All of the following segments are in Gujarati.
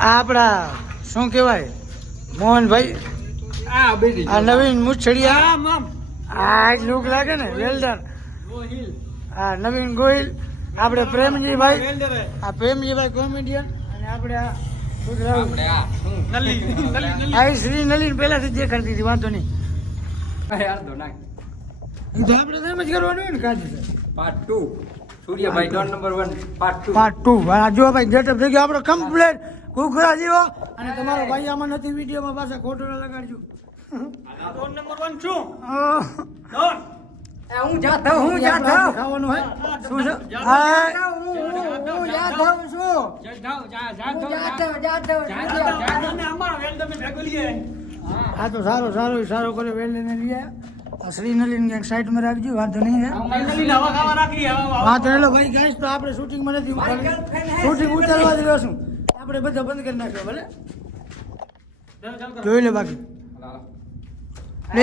આપડા શું કેવાય મોહનભાઈ આ નવીન મુછડિયા આ લુક લાગે ને વેલ્ડર આ નવીન ગોહિલ આપણે પ્રેમજીભાઈ આ પ્રેમજીભાઈ કોમેડિયન અને આપણે આ શ્રી નલીન પહેલાથી દેખાડતી હતી વાંધો નહીં તો આપણે એમ જ કરવાનું હોય ને કાજી પાર્ટ 2 સૂર્યભાઈ ડોન નંબર 1 પાર્ટ 2 આ જો ભાઈ ગેટઅપ થઈ ગયો આપણો કમ્પ્લીટ કુકરા જેવો અને તમારો ભાઈ આમાં નથી વિડીયોમાં પાછા ખોટો ન લગાડજો ડોન નંબર 1 છું ડોન હું જાતો ખાવાનું હોય શું છે હું જાતો છું અમારો વેલ તમે ભેગો લઈએ આ તો સારો કરે વેલ્ડને લઈએ શ્રી નલીન ગેંગ સાઈડ માં રાખજો વાંધો નહીં હે હવા ખાવા રાખી વાંધો નહીં ભાઈ ગાઈસ તો આપણે શૂટિંગમાં નથી શૂટિંગ ઉતારવા જ રહ્યો છું આપણે બધા બંધ કરી નાખ્યો ભલે જોઈ લે બાકી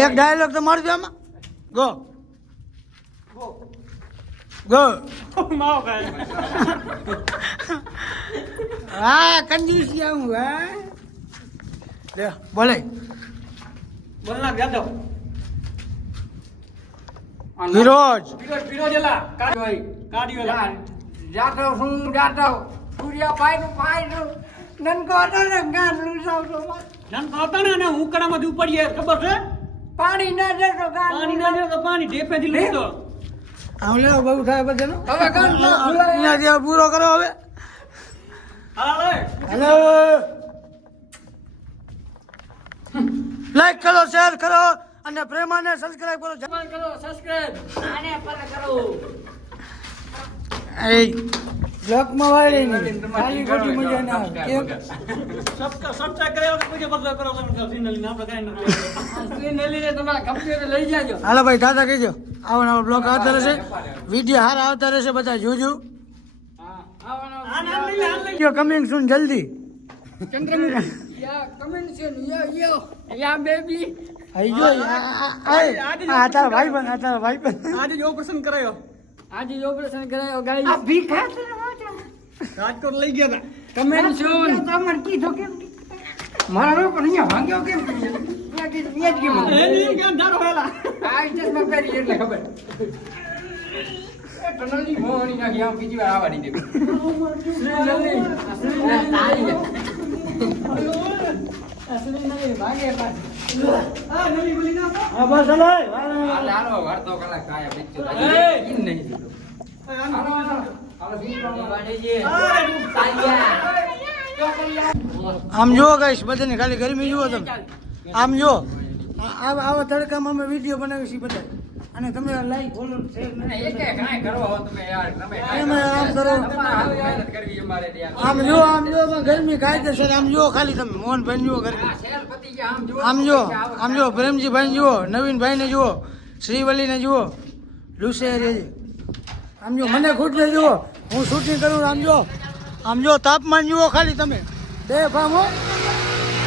એક ડાયલોગ તો મારજો આમાં ગો માવો ખાય હા કંજૂસી આવું હા લે બોલે બોલના જાતો ફિરોજ એલા કાઢીઓલા જાતો સૂર્યભાઈ નું ભાઈ નું નનકો હતો ને ગાન લૂસાવતો જન કહતો ને હું કડામાં ઉપડીએ ખબર છે પાણી ના જતો ગાન પાણી ના દે તો પાણી ઢેપેથી લૂટો આમ લેવો બહુ થાય બધાનો હવે ગાન અહીંયા જેવો પૂરો કરો હવે હેલો લાઈક કરો શેર કરો અને પ્રેમાને સબસ્ક્રાઇબ કરો આને પર કરો એ બ્લોકમાં વાળી નહીં ખાલી ખોટી મજા ના આવે કેમ સબસ્ક્રાઇબ કર્યો કે પૂજે બદલો કરો તમે સિનલી આપણે કાઈ નથી સિનલી ને તમારા કમ્પ્યુટર લઈ જાજો હાલો ભાઈ દાદા કહેજો આવો નવો બ્લોગ આવતા રહેશે વિડીયો હારા આવતા રહેશે બધા જોજો કમિંગ સૂન જલ્દી યા બેબી આઈ જો આ તારા ભાઈ બન આજે જ ઓપરેશન કરાયો ગાઈસ આ ભીખા રાજકોટ લઈ ગયા હતા કમેન્ટ સુન તમાર કીધું કેમ મારા રો પણ અહીંયા ભાંગ્યો કેમ અહીંયા કે અહીંયા જ કેમ એની કેમ ધારો હેલા આ ચશ્મા પહેરી એટલે ખબર એ ટનલી મોહની નાખી આમ બીજી વાર આવવાની દે આ નલી બોલી ના હા બસ હલો હાલો વાર્તો કલાક કાયા બીજો ઈન નહીં દીધો આમ જો ગાઈસ બધાને ખાલી ગરમી જુઓ તમે આમ જો આવા તડકામાં અમે વિડીયો બનાવી છીએ બધા અને તમે લાઈક ફોલો શેર કાંઈ કરો તમે યાર તમે આમ કરો મહેનત કરવી અમારે યાર આમ જો ગરમી કાયદેસર આમ જો ખાલી તમે મોહનભાઈ જુઓ ગરમી સેલ પતિ ગયા આમ જો આમ જો પ્રેમજીભાઈ જુઓ નવીનભાઈને જુઓ શ્રીવલ્લીને જુઓ લુસેરી આમ જો મને ખુદ ને જુઓ હું શૂટિંગ કરું આમ જો તાપમાન જુઓ ખાલી તમે બે ફામો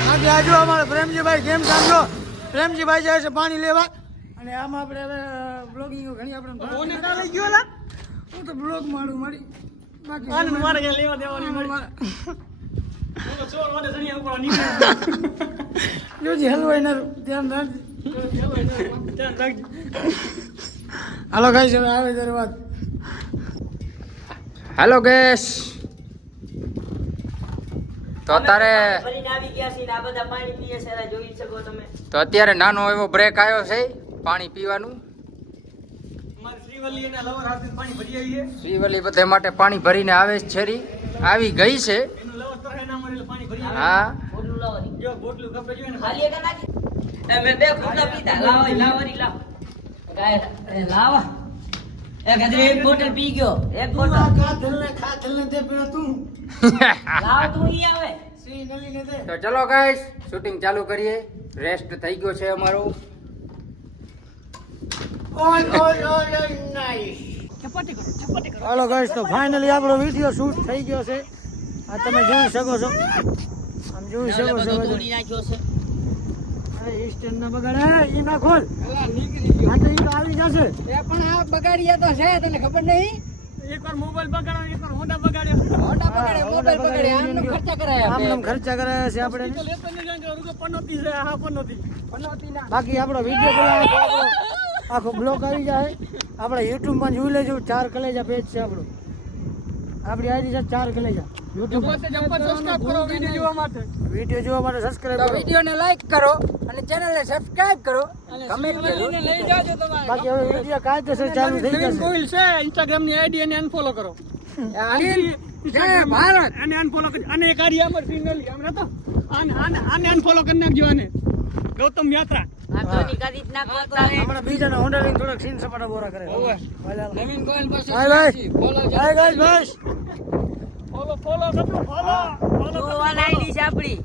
આજે આજો અમારે પ્રેમજીભાઈ કેમ સમજો પ્રેમજીભાઈ જાય છે પાણી લેવા અને આમાં આપણે હવે બ્લોગિંગ ઘણી આપણે કોને કા લઈ ગયો લા હું તો બ્લોગ મારું મારી બાકી આને મારે કે લેવા દેવાની મળી હું તો ચોર વાડે સણિયા ઉપર નીકળ્યો જોજી હલવાઈ ના ધ્યાન રાખજો ધ્યાન રાખજો હાલો ગાઈસ હવે આવે ત્યારે વાત હેલો ગેસ તો અત્યારે તો અત્યારે નાનો એવો બ્રેક આવ્યો છે પાણી પીવાનું મારી શ્રીવલ્લી એના લવર હાથે પાણી ભરી આવી છે શ્રીવલ્લી બધા માટે પાણી ભરીને આવે છે છેરી આવી ગઈ છે એનું લવર તરહે ના મળે પાણી ભરી આવે હા જો બોટલું કપે જોઈએ ને ખાલી એક નાખી મે બે ખુદા પીતા લાવરી લાવ ગાય લાવા એક ગદરે એક બોટલ પી ગયો એક બોટલ ખાતલ ને તે પીવા તું લાવ તું ઈ આવે શ્રી નલી ને તે તો ચલો ગાઈસ શૂટિંગ ચાલુ કરીએ રેસ્ટ થઈ ગયો છે અમારો ઓય નાઈસ હાલો ગાઈસ તો ફાઇનલી આપણો વિડિયો શૂટ થઈ ગયો છે આ તમે જોઈ શકો છો આમ જોઈ શકો છો તોડી નાખ્યો છે અરે સ્ટેન્ડ ના બગાડે ઈ ના ખોલ આ તો ઈ તો આવી જશે એ પણ આ બગાડિયા તો છે તને ખબર નહીં એકવાર મોબાઈલ બગાડ્યો, એકવાર હોન્ડા બગાડ્યો. મોટા પકડે મોબાઈલ પકડે આમનો ખર્ચા કરાયા આમ નામ ખર્ચા કરાયા છે આપણે તો લેતો નહીં જાય કે રૂપિયો 95 છે, હા 95. પનોતીના બાકી આપણો વિડીયો આખો બ્લોક આવી જાય આપણે યુટ્યુબ માં જોઈ લેજો 4 કલેજા પેજ છે આપણું આપણી આઈડી છે 4 કલેજા યુટ્યુબ પોતે જમ્પર સબસ્ક્રાઇબ કરો વિડિયો જોવા માટે. વિડીયો જોવા માટે સબસ્ક્રાઇબ તો કરો વિડીયોને લાઈક કરો અને ચેનલને સબસ્ક્રાઇબ કરો કમેન્ટ લઈને લઈ જાજો તમારે. બાકી હવે વિડીયો કાયદેસર ચાલુ થઈ નવીન જશે ગોહિલ છે, Instagram ની આઈડી એને અનફોલો કરો. જય ભારત આને અનફોલો કરી, અને એક આરી અમર સિંગલી આમ રહેતો, આને અનફોલો કરી નાખજો. આને ગૌતમ યાત્રા આ તો ની કરી જ નાખો તારે. હમણાં બીજાના હોન્ડા લઈને થોડાક સીન સપાટા બોરા કરે નવીન ગોયલ પાસે હાય ભાઈ ફોલો હાય ગાઈસ બસ ફોલો કરજો, ફોલો તો આ આઈડી છે આપણી.